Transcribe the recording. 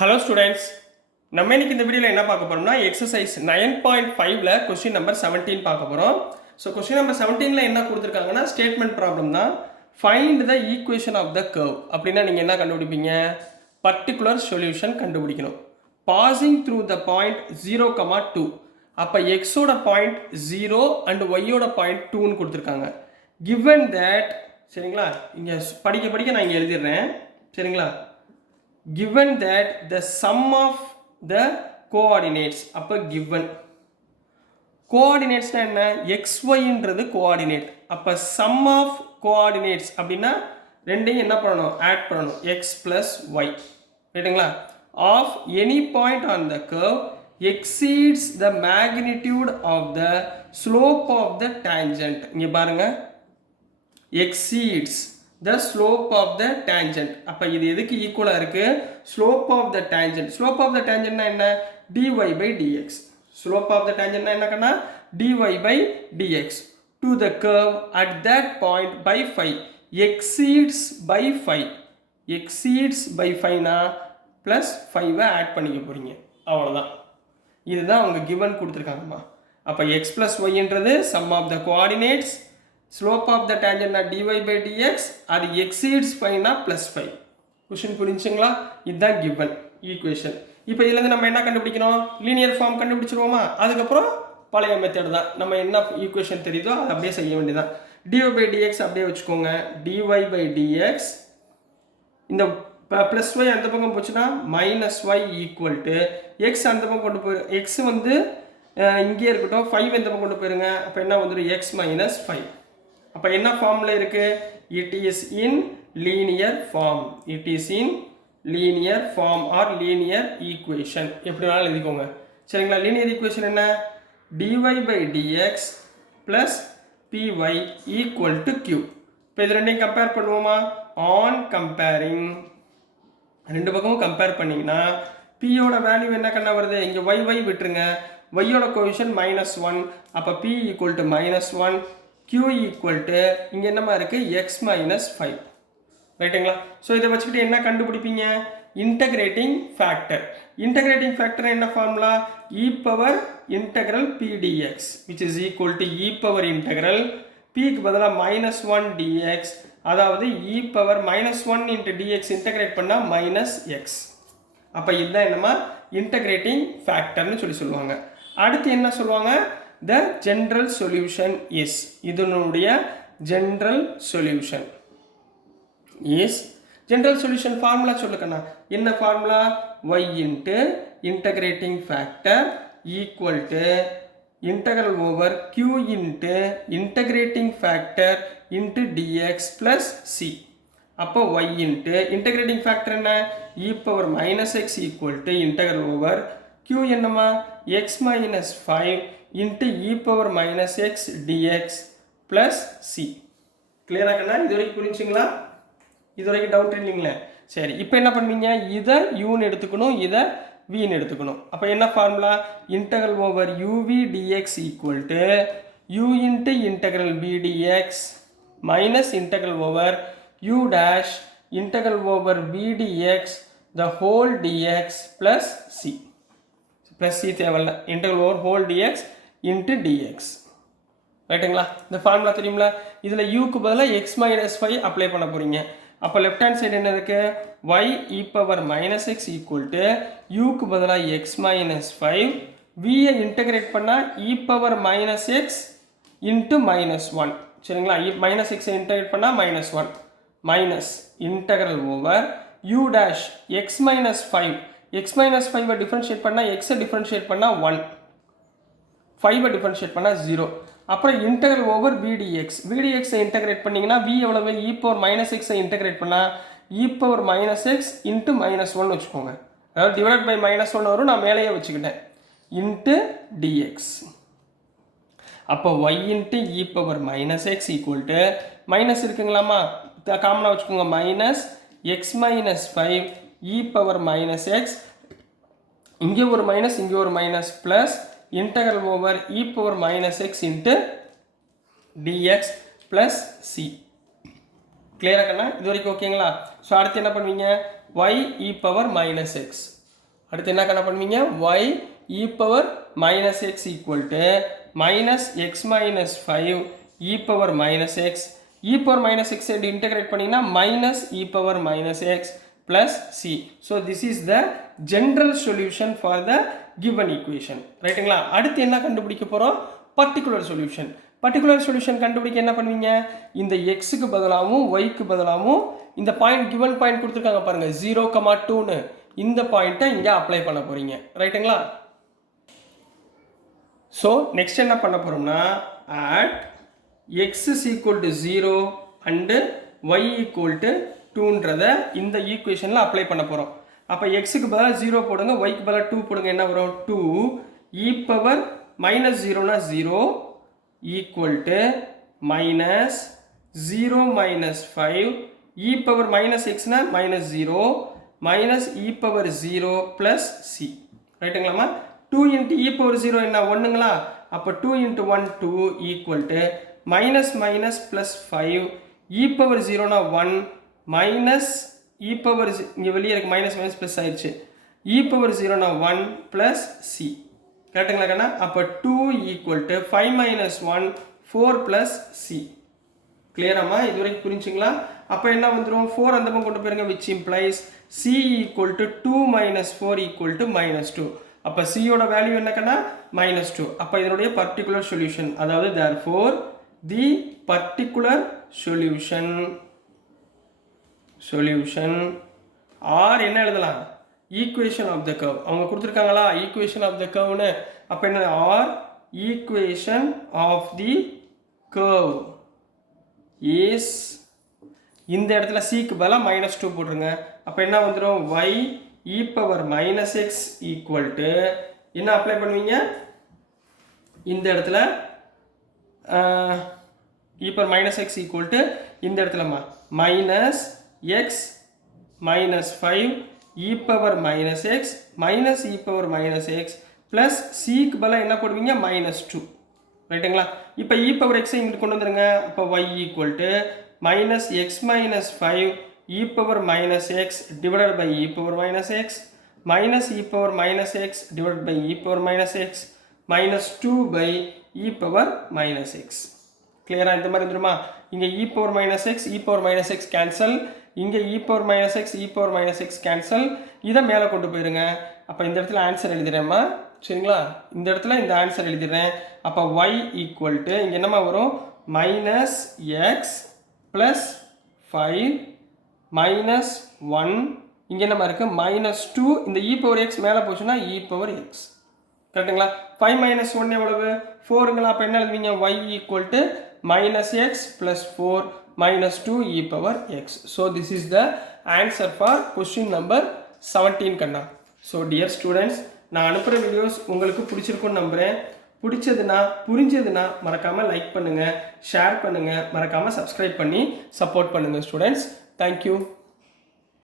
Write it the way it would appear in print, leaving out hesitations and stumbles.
Hello students, நம்ம இன்னைக்கு இந்த வீடியோவில் என்ன பார்க்க போறோம்னா எக்ஸசைஸ் 9.5ல கொஸ்டின் நம்பர் 17 பார்க்க போகிறோம். ஸோ கொஸ்டின் நம்பர் 17ல என்ன கொடுத்துருக்காங்கன்னா ஸ்டேட்மெண்ட் ப்ராப்ளம் தான். Find the equation of the curve. அப்படின்னா நீங்கள் என்ன கண்டுபிடிப்பீங்க? பர்டிகுலர் சொல்யூஷன் கண்டுபிடிக்கணும். Passing through the point 0,2. அப்போ எக்ஸோட பாயிண்ட் 0 அண்ட் ஒய்யோட பாயிண்ட் 2ன்னு கொடுத்துருக்காங்க. கிவன் தட், சரிங்களா, இங்கே படிக்க நான் இங்கே எழுதிடுறேன், சரிங்களா. Given that the sum of the coordinates, அப்போ given coordinates என்ன? xyன்றது coordinate. அப்போ sum of coordinates அப்படின்னா ரெண்டையும் என்ன பண்ணணும்? ஆட் பண்ணணும். x plus y, ரைட்டுங்களா? of any point on the curve exceeds the magnitude of the slope of the tangent. இங்கே பாருங்க, exceeds the slope of the tangent. அப்ப இது எதுக்கு ஈக்குவலா இருக்கு? slope of the tangent. slope of the tangent என்ன? dy by dx. slope of the tangent என்ன கண்ணா? dy by dx to the curve at that point by 5 exceeds by 5. exceeds by 5 னா plus 5 add பண்ணிக்க போறீங்க, அவ்வளவுதான். இதுதான் அவங்க given கொடுத்திருக்காங்கம்மா. அப்ப x plus y ன்றது sum of the coordinates, slope of the tangent dy by dx, அது exceeds 5 னா plus 5. क्वेश्चन புரிஞ்சுங்களா? இதுதான் given ஈக்குவேஷன். இப்போ இதுல இருந்து நம்ம என்ன கண்டுபிடிக்கணும்? லீனியர் ஃபார்ம் கண்டுபிடிச்சிருவோமா? அதுக்கு அப்புறம் பழைய மெத்தட் தான். நம்ம என்ன ஈக்குவேஷன் தெரியுதோ அதை அப்படியே செய்ய வேண்டியதான். dy by dx அப்படியே வச்சுக்கோங்க. dy by dx, இந்த plus y அந்த பக்கம் போச்சுன்னா minus y equal to x அந்த பக்கம் கொண்டு போய் x வந்து இங்கே இருக்கட்டும், 5 இந்த பக்கம் கொண்டு போயிருங்க. அப்போ என்ன வந்துடும்? x minus 5. அப்போ என்ன ஃபார்ம்ல இருக்கு? It is in linear form. It is in linear form or linear equation, எப்படி வேணாலும் எழுதிக்கோங்க, சரிங்களா. லீனியர் ஈக்குவேஷன் என்ன? dy by dx plus py equal to q. இப்போ இது ரெண்டையும் கம்பேர் பண்ணுவோமா? ஆன் கம்பேரிங், ரெண்டு பக்கமும் கம்பேர் பண்ணிங்கன்னா p யோட வேல்யூ என்ன கண்ணா வருது? இங்கே y விட்டுருங்க, y யோட கோஎஃபிஷியன்ட் -1. அப்போ p equal to -1, q equal to இங்கே என்னமா இருக்கு? x minus 5, ரைட்டுங்களா. ஸோ இதை வச்சுக்கிட்டு என்ன கண்டுபிடிப்பீங்க? Integrating factor. இன்டகிரேட்டிங் ஃபேக்டர் என்ன formula? e power integral p dx which is equal to e power integral pக்கு பதிலாக -1 dx, அதாவது e power -1 into dx integrate பண்ணால் -x. அப்போ இதுதான் என்னமா? இன்டகிரேட்டிங் ஃபேக்டர்னு சொல்லுவாங்க. அடுத்து என்ன சொல்லுவாங்க? the general solution is, இதனுடைய general solution is, general solution formula சொல்லுக்கண்ணா. என்ன formula? y into integrating factor equal to integral over q into integrating factor into dx plus c. அப்போ y into integrating factor என்ன? e power minus x equal to integral over q என்னமா? x minus 5 into e power minus x dx plus c. கிளியரா கண்ணா? இது வரைக்கும் புரிஞ்சுங்களா? இது வரைக்கும் doubt இல்லைங்களே? சரி, இப்போ என்ன பண்ணுவீங்க? இதை யூன்னு எடுத்துக்கணும், இதை வின்னு எடுத்துக்கணும். அப்போ என்ன formula? Integral over uv dx equal to u into integral b dx minus integral over u dash integral over b dx the whole dx plus c. plus c தேவையில்ல, integral over whole dx into dx, ரைட்டுங்களா. இந்த formula தெரியுங்களா? இதில் யூக்கு பதிலாக x minus 5 apply பண்ண போகிறீங்க. அப்போ left hand side என்ன இருக்கு? y e power minus x equal to யூக்கு பதிலாக x minus 5, v-யை இன்டகிரேட் பண்ணால் e power minus x into -1, சரிங்களா. மைனஸ் எக்ஸை இன்டகிரேட் பண்ணால் -1 minus integral over u dash x minus 5, x minus 5-ஐ டிஃபரன்ஷியேட் பண்ணால் x-ஐ டிஃபரன்ஷியேட் பண்ணால் 1, 5-ஐ டிஃபரன்ஷியேட் பண்ணால் 0. அப்புறம் இன்டகரல் ஓவர் vdx, vdx-ஐ இன்டகிரேட் பண்ணிங்கன்னா v எவ்வளவு? e பவர் மைனஸ் எக்ஸை இன்டகிரேட் பண்ணால் e power minus x into -1 வச்சுக்கோங்க. அதாவது டிவைட் பை -1 வரும், நான் மேலேயே வச்சுக்கிட்டேன், இன்ட்டு dx. அப்போ y into e power minus x equal to minus இருக்குங்களாமா, காமனாக வச்சுக்கோங்க, minus x minus 5 e power minus x, இங்கே ஒரு மைனஸ் இங்கே ஒரு minus plus integral over e power minus x into dx plus c. clear ஆ கண்ணா? இது வரைக்கும் ஓகேங்களா? ஸோ அடுத்து என்ன பண்ணுவீங்க? y e power minus x அடுத்து என்ன கணக்கு பண்ணுவீங்க y e power minus x equal to minus x minus 5 e power minus x e power minus x and integrate பண்ணிங்கன்னா minus e power minus x plus c. So this is the general solution for the given equation. ரைட்டுங்களா? அடுத்து என்ன கண்டுபிடிக்க போறோம்? particular solution. particular solution கண்டுபிடிக்க என்ன பண்ணுவீங்க? இந்த x க்கு பதிலாவும் y க்கு பதிலாவும் இந்த பாயிண்ட் given பாயிண்ட் கொடுத்திருக்காங்க பாருங்க 0,2 னு இந்த பாயிண்ட்டை இங்க அப்ளை பண்ண போறீங்க. ரைட்டுங்களா? So next என்ன பண்ண போறோம்னா at x is equal to 0 and y equal to 2ன்றத இந்த ஈக்குவேஷன்ல அப்ளை பண்ண போறோம். அப்ப x க்கு பதிலா 0 போடுங்க, y க்கு பதிலா 2 போடுங்க. என்ன வரும்? 2 e பவர் -0 னா 0 equal to minus 0 minus 5 e power minus x னா -0 minus e power 0 plus c. ரைட்டுங்களாமா? 2 into e power 0 என்ன 1ங்களா? அப்ப 2 into 1 2 equal to minus minus plus 5 e power 0 னா 1 minus e power இங்க வெளியே இருக்கு minus minus plus ஆயிடுச்சு e power 0 னா 1 plus c. கரெக்ட்டுங்களா கண்ணா? அப்ப 2 equal to 5 minus 1 4 plus c. கிளியராமா? இதுவரைக்கும் புரிஞ்சுங்களா? அப்ப என்ன வந்துரும்? 4 அந்த பக்கம் கொண்டு போயிருங்க, which implies c equal to 2 minus 4 equal to -2. அப்ப c யோட வேல்யூ என்ன கண்ணா? -2. அப்ப இதனுடைய particular solution, அதாவது therefore the particular solution or என்ன எழுதலாம்? equation of the curve. அவங்க கொடுத்திருக்காங்களா equation of the curve னு? அப்ப என்ன or equation of the curve is இந்த இடத்துல c க்கு பதிலா -2 போட்டுருங்க. அப்ப என்ன வந்துரும்? y e power minus x equal to என்ன அப்ளை பண்ணுவீங்க? இந்த இடத்துல e power minus x equal to இந்த இடத்துல minus x minus 5 e power minus x minus e power minus x plus c க்கு பதிலா என்ன போடுவீங்க? -2. ரைட்டுங்களா? இப்போ e power x இங்க கொண்டு வந்துருங்க. அப்ப y equal to minus x minus 5 e power minus x divided by e power minus x minus e power minus x divided by e power minus x minus 2 by e power minus x. கிளியரா? இந்த மாதிரி வந்துருமா? இங்க e power minus x e power minus x cancel, இங்க e power minus x e power minus x cancel. இத மேல கொண்டு போயிருங்க. அப்ப இந்த இடத்துல ஆன்சர் எழுதிறேன்மா. சரிங்களா? இந்த இடத்துல இந்த ஆன்சர் எழுதிறேன். அப்ப y equal to இங்க என்னமா வரும்? minus x plus 5 minus 1 இங்க என்னமா இருக்கு? -2. இந்த e power x மேல போச்சுன்னா e power x. கரெக்ட்டுங்களா? 5 minus 1 எவ்வளவு? 4ங்களா? அப்ப என்ன எழுதுவீங்க? y equal to minus x plus 4 minus 2 e power x. So this is the answer for question number 17 Kanna. So dear students, நான் அனுப்புற வீடியோஸ் உங்களுக்கு பிடிச்சிருக்கும்னு நம்புறேன். பிடிச்சதுன்னா புரிஞ்சதுன்னா மறக்காம லைக் பண்ணுங்க, ஷேர் பண்ணுங்க, மறக்காம சப்ஸ்கிரைப் பண்ணி சப்போர்ட் பண்ணுங்க ஸ்டூடெண்ட்ஸ். Thank you.